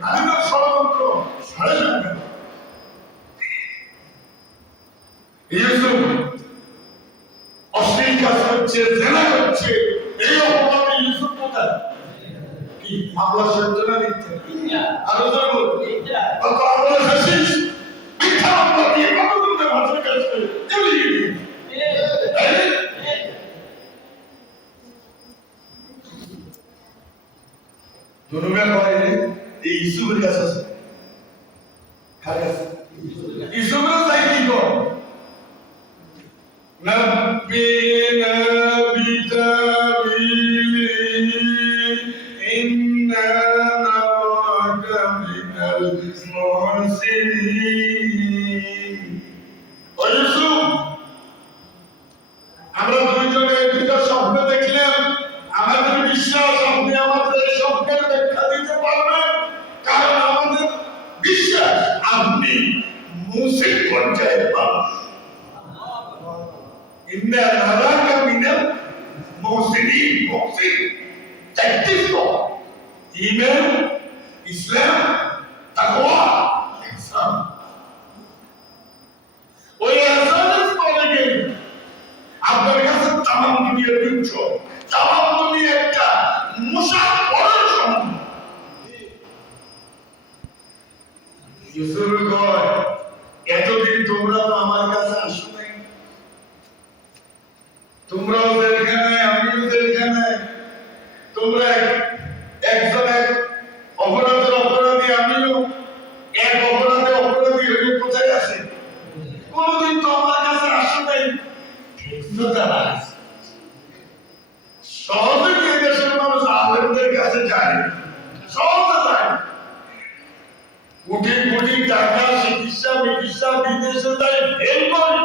নারীদের ষড়যন্ত্র সাড়ে যাবে। ইউসুফ অশ্লীল কাজ করছে, জেনা করছে, এই অপরাধে ইউসুফ কোথায়? কি মামলা সত্য না মিথ্যা? আরো জানবো কত আমরা হাসিস মিথ্যা মামলা দিয়ে কত দূরে ভাষা কাছে চলে দুনুমের বাইরে এই ইউসুফের কাছে আছে। কার কাছে? ইউসুফের চাই কি কর نبئنا بتأويله إنا نراك من المحسنين ও ইউসুফ আমরা দুইজনে দুটো স্বপ্ন দেখলাম, আমাদের বিশ্বাস আপনি আমাদের স্বপ্নের ব্যাখ্যা দিতে পারবেন, কারণ আমাদের বিশ্বাস আপনি মুসিদ পর্যায়ের মানুষ। ইন্না নারাকা মিনাল মুহসিনিন, মুহসিন 33 ঈমান, ইসলাম, তাকওয়া, ইহসান। ওই ইহসানের স্তরে গেলে আপনার কাছে তামাম দুনিয়ার তুচ্ছ, তামাম দুনিয়া একটা মুসাফ পড়ার সমান। ইউসুফ কয় এতদিন তোমরা তো আমার কাছে আসো নাই, তোমরাও জেলখানায় আমিও জেলখানায়, তোমরা একজন এক অপরাধের অপরাধী, আমিও এক অপরাধে অপরাধী হয়ে কোথায় আছে? কোনদিন তো আমার কাছে আসো নাই। সহজে কি দেশের মানুষ আলেমদের কাছে যায়? সহজে যায়, কোটি কোটি টাকা চিকিৎসা বিকিৎসা বিদেশে যায়, ফেল করে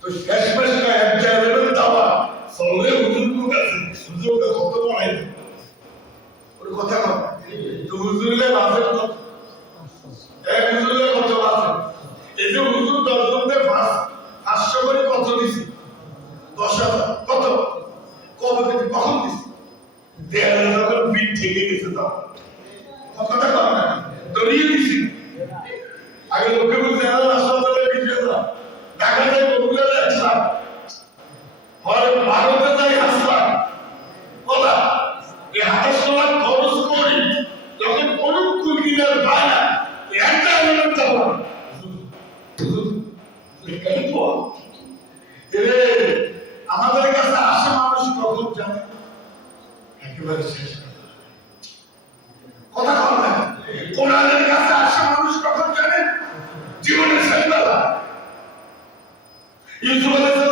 তো শেষ মাস এক জায়গায় দাওয়া চলে হুজুর কাছে, হুজুরকে কত বাড়াই ওর কথা কর তো হুজুরলে বাজেট কত, এক হুজুরলে কত বাজেট? এই যে হুজুর 10 জনকে 500 করে কত দিছি? 10,000 কত কত দিছি? কখন দিছি? 1,500 করে বিট থেকে গেছে। দাও কথা কর না, দরিয়ে দিছি। আগে লোকে বলছে হাসপাতালে বিক্রি করা, ঢাকা থেকে বগুড়া যায় 1 লাখ, আর ভারতে যায় 1 লাখ। কথা এই 28 লাখ খরচ করি যখন অনুকূল কিনার পায় না, একটা এমন যাবো আমাদের কাছে আসে মানুষ কখন জানে? একেবারে শেষ কথা কর না। কোরআনের কাছে আসে মানুষ কখন জানে? জীবনের শেষ বেলা। ইউসুফ আলাইহিস